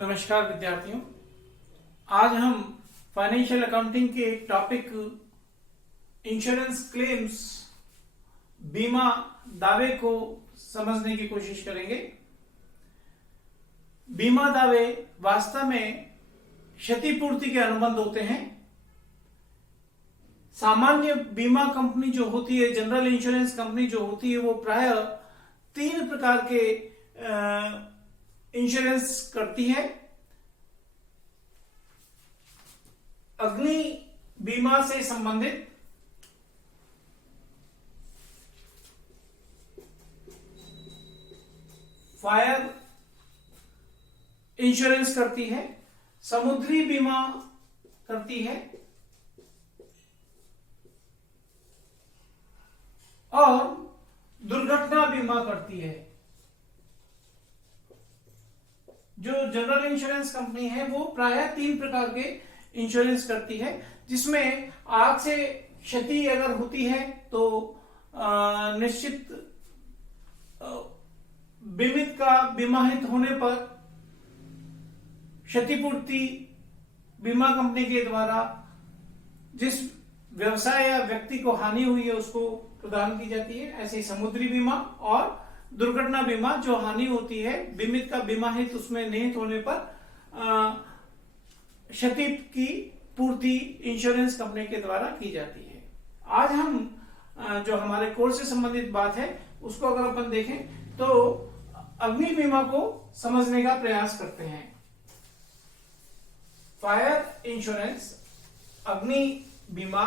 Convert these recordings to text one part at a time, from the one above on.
नमस्कार विद्यार्थियों। आज हम फाइनेंशियल अकाउंटिंग के एक टॉपिक इंश्योरेंस क्लेम्स बीमा दावे को समझने की कोशिश करेंगे। बीमा दावे वास्तव में क्षतिपूर्ति के अनुबंध होते हैं। सामान्य बीमा कंपनी जो होती है, जनरल इंश्योरेंस कंपनी जो होती है, वो प्राय 3 प्रकार के इंश्योरेंस करती है। अग्नि बीमा से संबंधित, फायर इंश्योरेंस करती है, समुद्री बीमा करती है और दुर्घटना बीमा करती है। जो जनरल इंश्योरेंस कंपनी है वो प्रायः 3 प्रकार के इंश्योरेंस करती है, जिसमें आग से क्षति अगर होती है तो निश्चित बीमित का बीमाहित होने पर क्षतिपूर्ति बीमा कंपनी के द्वारा जिस व्यवसाय या व्यक्ति को हानि हुई है उसको प्रदान की जाती है। ऐसे ही समुद्री बीमा और दुर्घटना बीमा, जो हानि होती है बीमित का बीमाहित उसमें निहित होने पर क्षति की पूर्ति इंश्योरेंस कंपनी के द्वारा की जाती है। आज हम जो हमारे कोर्स से संबंधित बात है उसको अगर अपन देखें तो अग्नि बीमा को समझने का प्रयास करते हैं। फायर इंश्योरेंस, अग्नि बीमा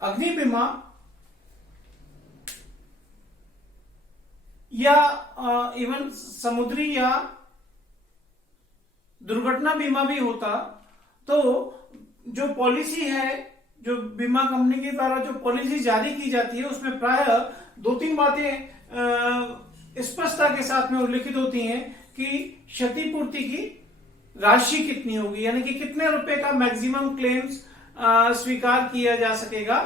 अग्नि बीमा या इवन समुद्री या दुर्घटना बीमा भी होता, तो जो पॉलिसी है, जो बीमा कंपनी के द्वारा जो पॉलिसी जारी की जाती है उसमें प्राय 2-3 बातें स्पष्टता के साथ में उल्लिखित होती हैं कि क्षतिपूर्ति की राशि कितनी होगी, यानी कि कितने रुपए का मैक्सिमम क्लेम्स स्वीकार किया जा सकेगा,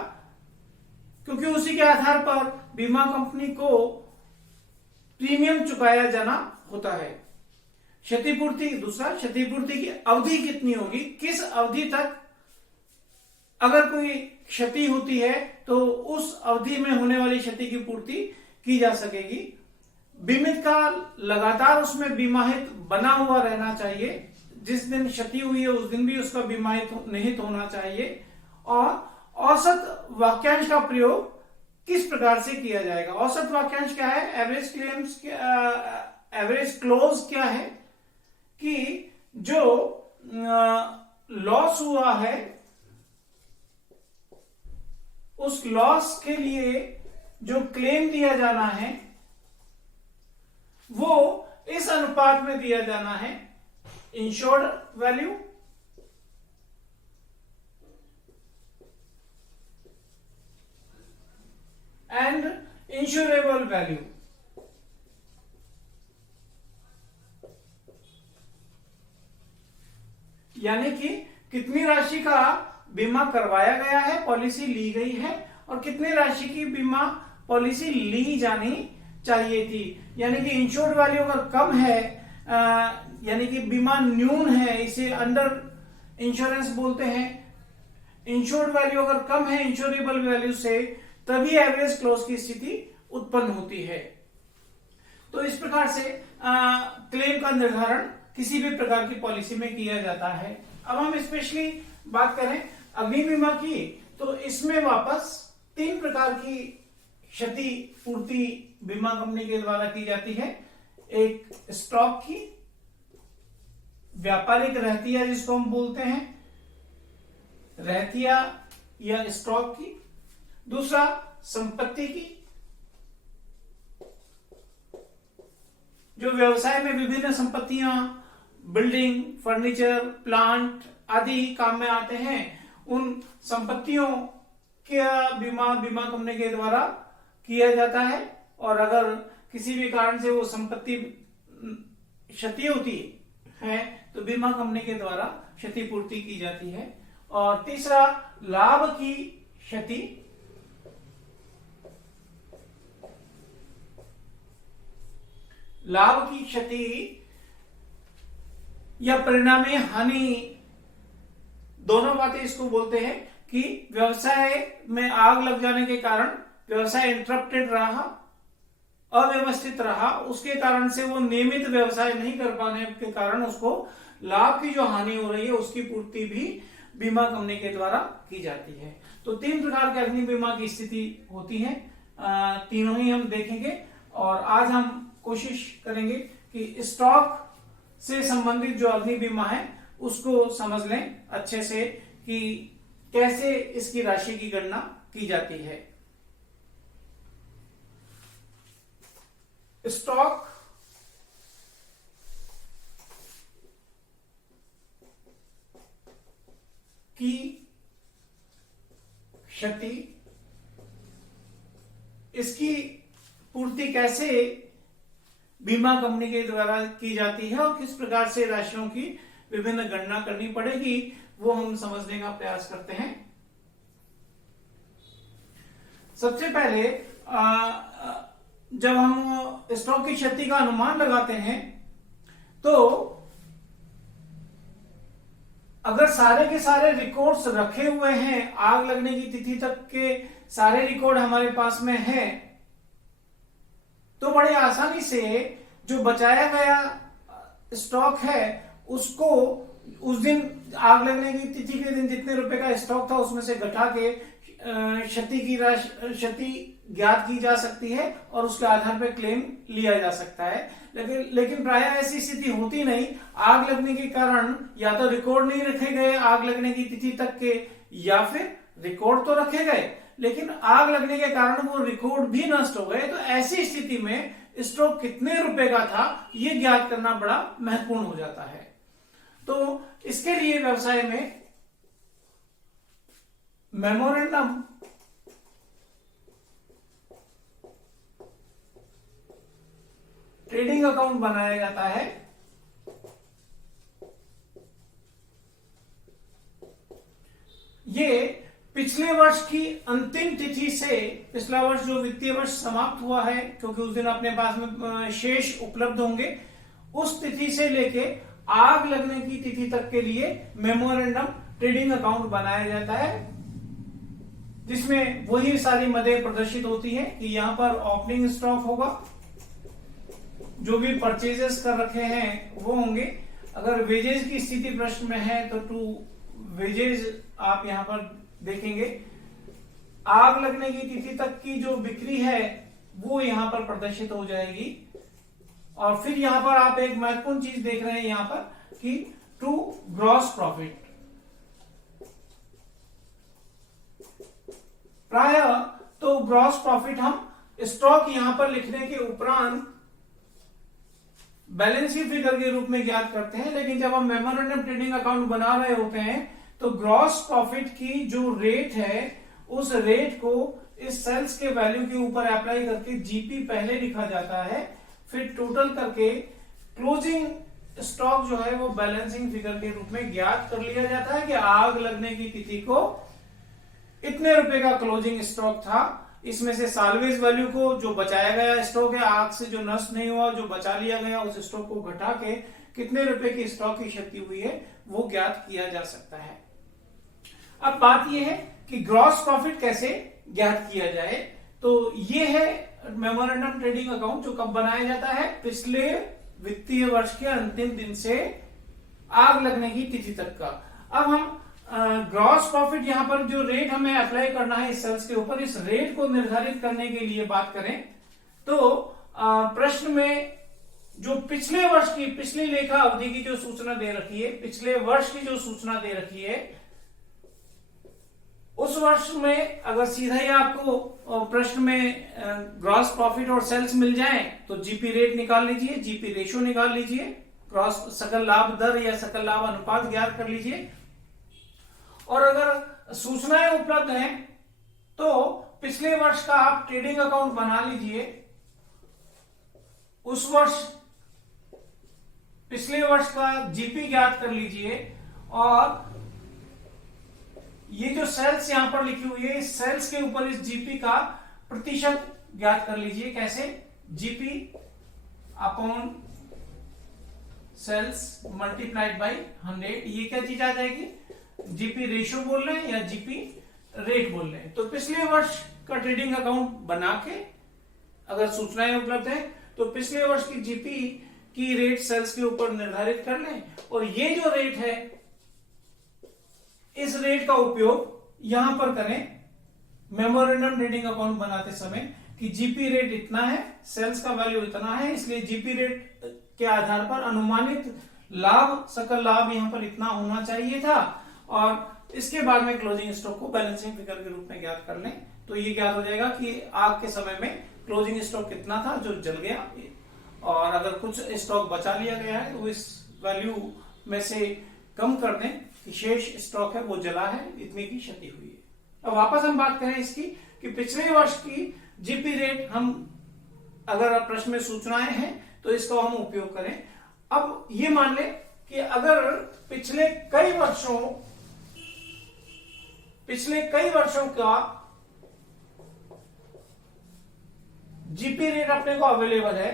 क्योंकि उसी के आधार पर बीमा कंपनी को प्रीमियम चुकाया जाना होता है। क्षतिपूर्ति, दूसरा क्षतिपूर्ति की अवधि कितनी होगी, किस अवधि तक अगर कोई क्षति होती है तो उस अवधि में होने वाली क्षति की पूर्ति की जा सकेगी। बीमित का लगातार उसमें बीमाहित बना हुआ रहना चाहिए, जिस दिन क्षति हुई है उस दिन भी उसका बीमाहित निहित होना चाहिए। और औसत वाक्यांश का प्रयोग किस प्रकार से किया जाएगा। औसत वाक्यांश क्या है, एवरेज क्लेम्स, एवरेज क्लोज क्या है कि जो लॉस हुआ है उस लॉस के लिए जो क्लेम दिया जाना है वो इस अनुपात में दिया जाना है। Insured value and insurable value. यानी कि कितनी राशि का बीमा करवाया गया है, पॉलिसी ली गई है, और कितनी राशि की बीमा पॉलिसी ली जानी चाहिए थी। यानी कि इंश्योर्ड वैल्यू अगर कम है, यानी कि बीमा न्यून है, इसे अंडर इंश्योरेंस बोलते हैं। इंश्योर्ड वैल्यू अगर कम है इंश्योरेबल वैल्यू से, तभी एवरेज क्लोज की स्थिति उत्पन्न होती है। तो इस प्रकार से क्लेम का निर्धारण किसी भी प्रकार की पॉलिसी में किया जाता है। अब हम स्पेशली बात करें अग्नि बीमा की, तो इसमें वापस 3 प्रकार की क्षति पूर्ति बीमा कंपनी के द्वारा की जाती है। एक स्टॉक की, व्यापारिक रहतिया जिसको हम बोलते हैं, रहतिया या स्टॉक की। दूसरा संपत्ति की, जो व्यवसाय में विभिन्न संपत्तियां, बिल्डिंग, फर्नीचर, प्लांट आदि काम में आते हैं, उन संपत्तियों का बीमा कंपनी के द्वारा किया जाता है। और अगर किसी भी कारण से वो संपत्ति क्षति होती है है तो बीमा कंपनी के द्वारा क्षतिपूर्ति की जाती है। और तीसरा, लाभ की क्षति। लाभ की क्षति या परिणामी हानि, दोनों बातें इसको बोलते हैं कि व्यवसाय में आग लग जाने के कारण व्यवसाय इंटरप्टेड रहा, अव्यवस्थित रहा, उसके कारण से वो नियमित व्यवसाय नहीं कर पाने के कारण उसको लाभ की जो हानि हो रही है उसकी पूर्ति भी बीमा कंपनी के द्वारा की जाती है। तो 3 प्रकार के अग्नि बीमा की स्थिति होती है, तीनों ही हम देखेंगे। और आज हम कोशिश करेंगे कि स्टॉक से संबंधित जो अग्नि बीमा है उसको समझ लें अच्छे से कि कैसे इसकी राशि की गणना की जाती है। स्टॉक की क्षति, इसकी पूर्ति कैसे बीमा कंपनी के द्वारा की जाती है और किस प्रकार से राशियों की विभिन्न गणना करनी पड़ेगी, वो हम समझने का प्रयास करते हैं। सबसे पहले जब हम स्टॉक की क्षति का अनुमान लगाते हैं तो अगर सारे के सारे रिकॉर्ड्स रखे हुए हैं, आग लगने की तिथि तक के सारे रिकॉर्ड हमारे पास में है, तो बड़े आसानी से जो बचाया गया स्टॉक है उसको उस दिन आग लगने की तिथि के दिन जितने रुपए का स्टॉक था उसमें से घटा के क्षति की राशि, क्षति ज्ञात की जा सकती है और उसके आधार पर क्लेम लिया जा सकता है। लेकिन प्रायः ऐसी स्थिति होती नहीं। आग लगने के कारण या तो रिकॉर्ड नहीं रखे गए आग लगने की तिथि तक के, या फिर रिकॉर्ड तो रखे गए लेकिन आग लगने के कारण वो रिकॉर्ड भी नष्ट हो गए। तो ऐसी स्थिति में स्टॉक कितने रुपए का था ये ज्ञात करना बड़ा महत्वपूर्ण हो जाता है। तो इसके लिए व्यवसाय में मेमोरेंडम ट्रेडिंग अकाउंट बनाया जाता है। ये पिछले वर्ष की अंतिम तिथि से, पिछला वर्ष जो वित्तीय वर्ष समाप्त हुआ है क्योंकि उस दिन अपने पास में शेष उपलब्ध होंगे, उस तिथि से लेके आग लगने की तिथि तक के लिए मेमोरेंडम ट्रेडिंग अकाउंट बनाया जाता है, जिसमें वही सारी मदें प्रदर्शित होती है कि यहां पर ओपनिंग स्टॉक होगा, जो भी परचेजेस कर रखे हैं वो होंगे। अगर वेजेज की स्थिति प्रश्न में है तो टू वेजेज आप यहां पर देखेंगे। आग लगने की तिथि तक की जो बिक्री है वो यहां पर प्रदर्शित हो जाएगी। और फिर यहां पर आप एक महत्वपूर्ण चीज देख रहे हैं यहां पर कि टू ग्रॉस प्रॉफिट। प्रायः तो ग्रॉस प्रॉफिट हम स्टॉक यहां पर लिखने के उपरांत बैलेंस शीट फिगर के रूप में ज्ञात करते हैं, लेकिन जब हम मेमोरेंडम ट्रेडिंग अकाउंट बना रहे होते हैं तो ग्रॉस प्रॉफिट की जो रेट है उस रेट को इस सेल्स के वैल्यू के ऊपर अप्लाई करके जीपी पहले लिखा जाता है, फिर टोटल करके क्लोजिंग स्टॉक जो है वो बैलेंसिंग फिगर के रूप में ज्ञात कर लिया जाता है कि आग लगने की तिथि को इतने रुपए का क्लोजिंग स्टॉक था। इसमें से साल्वेज वैल्यू को, जो बचाया गया स्टॉक है आग से जो नष्ट नहीं हुआ, जो बचा लिया गया, उस स्टॉक को घटा के कितने रुपए की स्टॉक की क्षति हुई है वो ज्ञात किया जा सकता है। अब बात यह है कि ग्रॉस प्रॉफिट कैसे ज्ञात किया जाए। तो ये है मेमोरेंडम ट्रेडिंग अकाउंट जो कब बनाया जाता है, पिछले वित्तीय वर्ष के अंतिम दिन से आग लगने की तिथि तक का। अब हम ग्रॉस प्रॉफिट यहां पर जो रेट हमें अप्लाई करना है इस सेल्स के ऊपर, इस रेट को निर्धारित करने के लिए बात करें तो प्रश्न में जो पिछले वर्ष की, पिछली लेखा अवधि की जो सूचना दे रखी है, पिछले वर्ष की जो सूचना दे रखी है, उस वर्ष में अगर सीधा ही आपको प्रश्न में ग्रॉस प्रॉफिट और सेल्स मिल जाए तो जीपी रेट निकाल लीजिए, जीपी रेशो निकाल लीजिए, ग्रॉस सकल लाभ दर या सकल लाभ अनुपात ज्ञात कर लीजिए। और अगर सूचनाएं उपलब्ध हैं तो पिछले वर्ष का आप ट्रेडिंग अकाउंट बना लीजिए, उस वर्ष पिछले वर्ष का जीपी ज्ञात कर लीजिए और ये जो सेल्स यहां पर लिखी हुई है, इस सेल्स के ऊपर इस जीपी का प्रतिशत ज्ञात कर लीजिए। कैसे? GP upon sales multiplied by 100। ये क्या चीज आ जाएगी? जीपी रेशियो बोल रहे हैं या जीपी रेट बोल रहे हैं। तो पिछले वर्ष का ट्रेडिंग अकाउंट बना के अगर सूचनाएं उपलब्ध है तो पिछले वर्ष की जीपी की रेट सेल्स के ऊपर निर्धारित कर लें और ये जो रेट है इस रेट का उपयोग यहां पर करें मेमोरेंडम ट्रेडिंग अकाउंट बनाते समय कि जीपी रेट इतना है, सेल्स का वैल्यू इतना है, इसलिए जीपी रेट के आधार पर अनुमानित लाभ, सकल लाभ यहां पर इतना होना चाहिए था और इसके बाद में क्लोजिंग स्टॉक को बैलेंसिंग फिगर के रूप में ज्ञात कर लें। तो ये ज्ञात हो जाएगा कि आज के समय में क्लोजिंग स्टॉक कितना था जो जल गया और अगर कुछ स्टॉक बचा लिया गया है तो इस वैल्यू में से कम कर दें कि शेष स्टॉक है वो जला है, इतनी की क्षति हुई है। अब वापस हम बात करें इसकी कि पिछले वर्ष की जीपी रेट हम अगर प्रश्न में सूचनाएं हैं तो इसका हम उपयोग करें। अब ये मान लें कि अगर पिछले कई वर्षों का जीपी रेट अपने को अवेलेबल है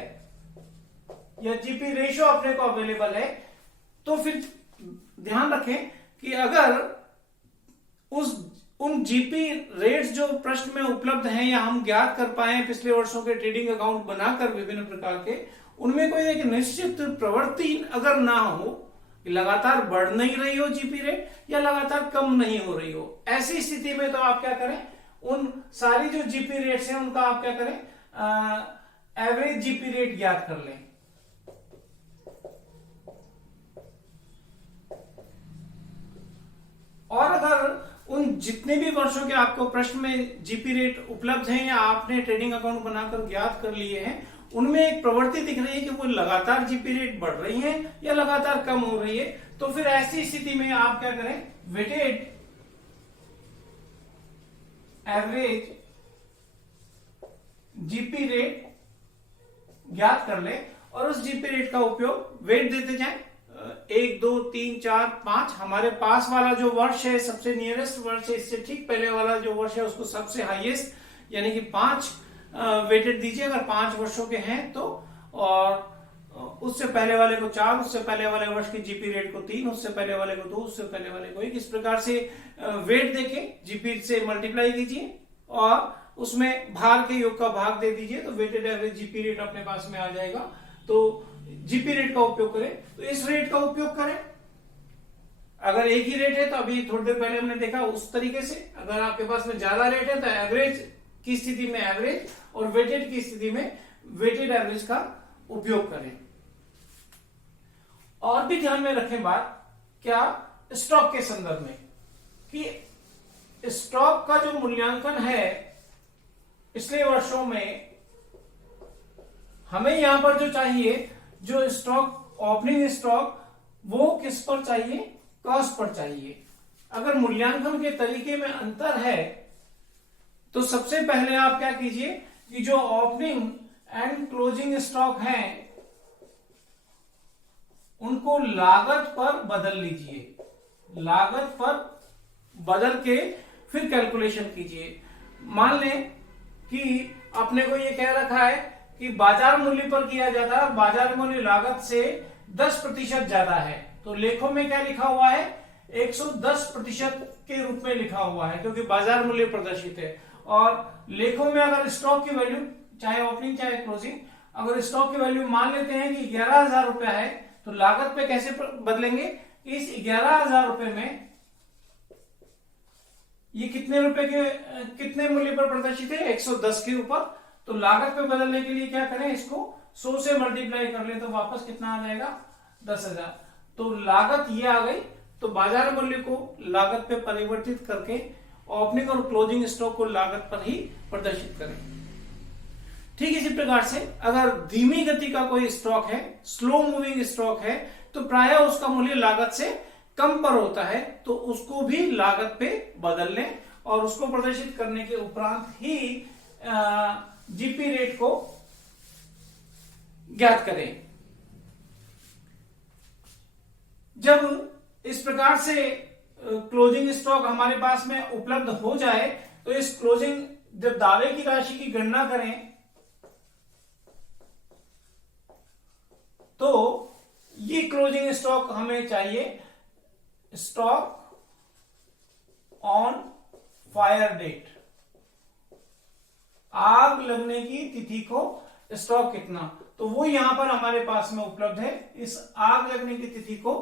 या जीपी रेशियो अपने को अवेलेबल है तो फिर ध्यान रखें कि अगर उन जीपी रेट्स जो प्रश्न में उपलब्ध हैं या हम ज्ञात कर पाए पिछले वर्षों के ट्रेडिंग अकाउंट बनाकर विभिन्न प्रकार के, उनमें कोई एक निश्चित प्रवृत्ति अगर ना हो, लगातार बढ़ नहीं रही हो जीपी रेट या लगातार कम नहीं हो रही हो, ऐसी स्थिति में तो आप क्या करें, उन सारी जो जीपी रेट्स हैं उनका आप क्या करें, एवरेज जीपी रेट ज्ञात कर लें। और अगर उन जितने भी वर्षों के आपको प्रश्न में जीपी रेट उपलब्ध हैं या आपने ट्रेडिंग अकाउंट बनाकर ज्ञात कर लिए हैं, उनमें एक प्रवृत्ति दिख रही है कि वो लगातार जीपी रेट बढ़ रही है या लगातार कम हो रही है, तो फिर ऐसी स्थिति में आप क्या करें, वेटेड एवरेज जीपी रेट ज्ञात कर ले और उस जीपी रेट का उपयोग वेट देते जाएं। 1, 2, 3, 4, 5 हमारे पास वाला जो वर्ष है, सबसे नियरेस्ट वर्ष है, इससे ठीक पहले वाला जो वर्ष है उसको सबसे हाईएस्ट यानी कि 5 वेटेड दीजिए अगर 5 वर्षों के हैं तो, और उससे पहले वाले को 4, उससे पहले वाले वर्ष की जीपी रेट को 3, उससे पहले वाले को 2, उससे पहले वाले को 1। इस प्रकार से वेट देके जीपी से मल्टीप्लाई कीजिए और उसमें भार के योग का भाग दे दीजिए तो वेटेड एवरेज जीपी रेट अपने पास में आ जाएगा। तो जीपी रेट का उपयोग करें तो इस रेट का उपयोग करें। अगर एक ही रेट है तो अभी थोड़ी देर पहले हमने देखा उस तरीके से, अगर आपके पास में ज्यादा रेट है तो एवरेज की स्थिति में एवरेज और वेटेड की स्थिति में वेटेड एवरेज का उपयोग करें। और भी ध्यान में रखें बात क्या, स्टॉक के संदर्भ में कि स्टॉक का जो मूल्यांकन है पिछले वर्षों में हमें यहां पर जो चाहिए, जो स्टॉक ओपनिंग स्टॉक वो किस पर चाहिए, कॉस्ट पर चाहिए। अगर मूल्यांकन के तरीके में अंतर है तो सबसे पहले आप क्या कीजिए कि जो ओपनिंग एंड क्लोजिंग स्टॉक हैं उनको लागत पर बदल लीजिए, लागत पर बदल के फिर कैलकुलेशन कीजिए। मान लें कि अपने को ये कह रखा है कि बाजार मूल्य पर किया जाता है, बाजार मूल्य लागत से 10% ज्यादा है, तो लेखों में क्या लिखा हुआ है, 110% के रूप में लिखा हुआ है क्योंकि बाजार मूल्य प्रदर्शित है। और लेखों में अगर स्टॉक की वैल्यू चाहे ओपनिंग चाहे क्लोजिंग, अगर स्टॉक की वैल्यू मान लेते हैं कि 11,000 रुपया है तो लागत पे कैसे बदलेंगे, इस 11,000 रुपए में ये कितने रुपए के कितने मूल्य पर प्रदर्शित है, 110 के ऊपर, तो लागत पे बदलने के लिए क्या करें, इसको 100 से मल्टीप्लाई कर ले तो वापस कितना आ जाएगा, 10,000। तो लागत ये आ गई। तो बाजार मूल्य को लागत पे परिवर्तित करके ओपनिंग और क्लोजिंग स्टॉक को लागत पर ही प्रदर्शित करें। ठीक इसी प्रकार से अगर धीमी गति का कोई स्टॉक है, स्लो मूविंग स्टॉक है, तो प्रायः उसका मूल्य लागत से कम पर होता है, तो उसको भी लागत पे बदल लें और उसको प्रदर्शित करने के उपरांत ही जीपी रेट को ज्ञात करें। जब इस प्रकार से क्लोजिंग स्टॉक हमारे पास में उपलब्ध हो जाए तो इस क्लोजिंग जब दावे की राशि की गणना करें तो ये क्लोजिंग स्टॉक हमें चाहिए स्टॉक ऑन फायर डेट, आग लगने की तिथि को स्टॉक कितना, तो वो यहां पर हमारे पास में उपलब्ध है। इस आग लगने की तिथि को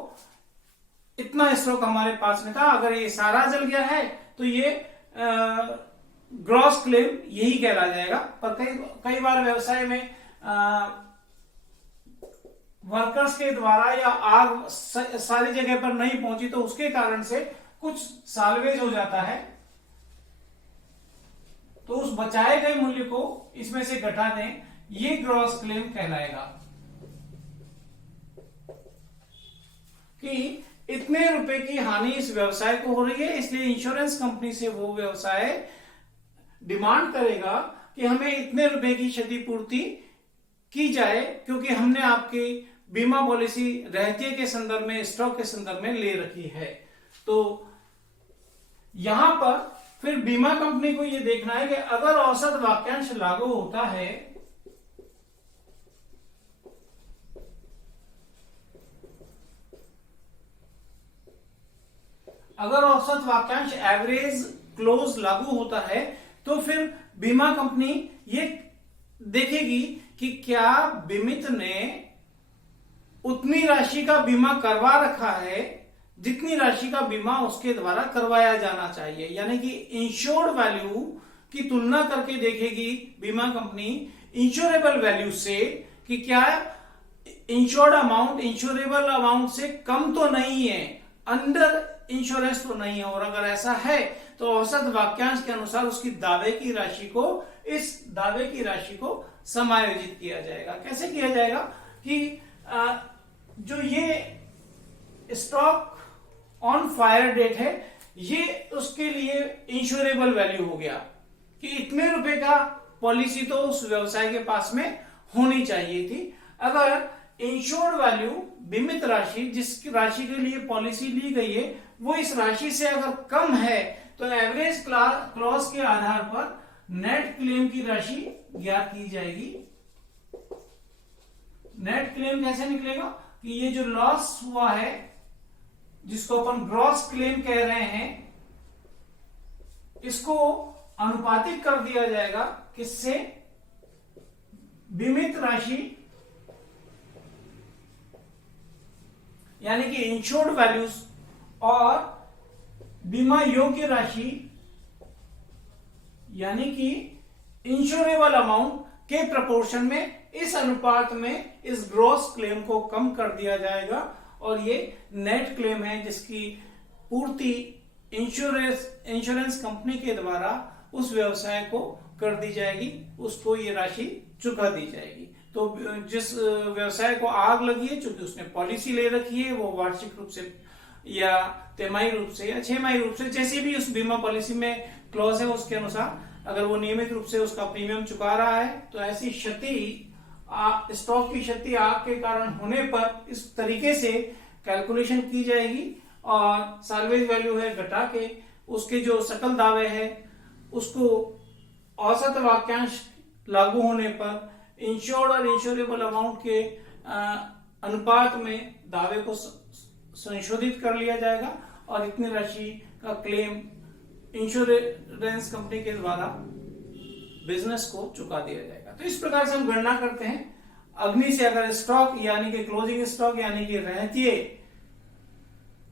इतना स्टॉक हमारे पास में था। अगर ये सारा जल गया है तो ये ग्रॉस क्लेम यही कहला जाएगा। पर कई बार व्यवसाय में वर्कर्स के द्वारा या आग सारी जगह पर नहीं पहुंची तो उसके कारण से कुछ साल्वेज हो जाता है, तो उस बचाए गए मूल्य को इसमें से घटा दें, ये ग्रॉस क्लेम कहलाएगा कि इतने रुपए की हानि इस व्यवसाय को हो रही है, इसलिए इंश्योरेंस कंपनी से वो व्यवसाय डिमांड करेगा कि हमें इतने रुपए की क्षतिपूर्ति की जाए, क्योंकि हमने आपकी बीमा पॉलिसी रहतिये के संदर्भ में, स्टॉक के संदर्भ में ले रखी है। तो यहां पर फिर बीमा कंपनी को यह देखना है कि अगर औसत वाक्यांश लागू होता है अगर औसत वाक्यांश एवरेज क्लोज लागू होता है तो फिर बीमा कंपनी ये देखेगी कि क्या बीमित ने उतनी राशि का बीमा करवा रखा है जितनी राशि का बीमा उसके द्वारा करवाया जाना चाहिए, यानी कि इंश्योर्ड वैल्यू की तुलना करके देखेगी बीमा कंपनी इंश्योरेबल वैल्यू से कि क्या इंश्योर्ड अमाउंट इंश्योरेबल अमाउंट से कम तो नहीं है, अंडर इंश्योरेंस तो नहीं है, और अगर ऐसा है तो औसत वाक्यांश के अनुसार उसकी दावे की राशि को इस दावे की राशि को समायोजित किया जाएगा। कैसे किया जाएगा कि जो ये स्टॉक ऑन फायर डेट है ये उसके लिए इंश्योरेबल वैल्यू हो गया कि इतने रुपए का पॉलिसी तो उस व्यवसाय के पास में होनी चाहिए थी। अगर इंश्योर्ड वैल्यू बीमित राशि जिस राशि के लिए पॉलिसी ली गई है वो इस राशि से अगर कम है तो एवरेज क्लॉज के आधार पर नेट क्लेम की राशि ज्ञात की जाएगी। नेट क्लेम कैसे निकलेगा कि ये जो लॉस हुआ है जिसको अपन ग्रॉस क्लेम कह रहे हैं इसको अनुपातिक कर दिया जाएगा किससे, बीमित राशि यानी कि इंश्योर्ड वैल्यूज और बीमा योग्य राशि यानी कि इंश्योरेबल अमाउंट के प्रपोर्शन में, इस अनुपात में इस ग्रॉस क्लेम को कम कर दिया जाएगा और ये नेट क्लेम है जिसकी पूर्ति इंश्योरेंस कंपनी के द्वारा उस व्यवसाय को कर दी जाएगी, उसको ये राशि चुका दी जाएगी। तो जिस व्यवसाय को आग लगी है चूंकि उसने पॉलिसी ले रखी है वो वार्षिक रूप से या तिमाही रूप से या छमाही रूप से जैसे भी उस बीमा पॉलिसी में क्लॉज है उसके अनुसार अगर वो नियमित रूप से उसका प्रीमियम चुका रहा है तो ऐसी क्षति स्टॉक की क्षति आग के कारण होने पर इस तरीके से कैलकुलेशन की जाएगी और साल्वेज वैल्यू है घटा के उसके जो सकल दावे है उसको औसत वाक्यांश लागू होने पर इंश्योर्ड और इंश्योरेबल अमाउंट के अनुपात में दावे को संशोधित कर लिया जाएगा और इतनी राशि का क्लेम इंश्योरेंस कंपनी के द्वारा बिजनेस को चुका दिया जाएगा। तो इस प्रकार से हम गणना करते हैं अग्नि से अगर स्टॉक यानी कि क्लोजिंग स्टॉक यानी कि रहतिये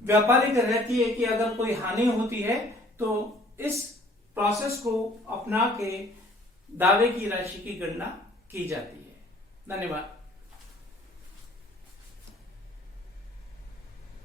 व्यापारिक रहतिये की अगर कोई हानि होती है तो इस प्रोसेस को अपना के दावे की राशि की गणना की जाती है। धन्यवाद।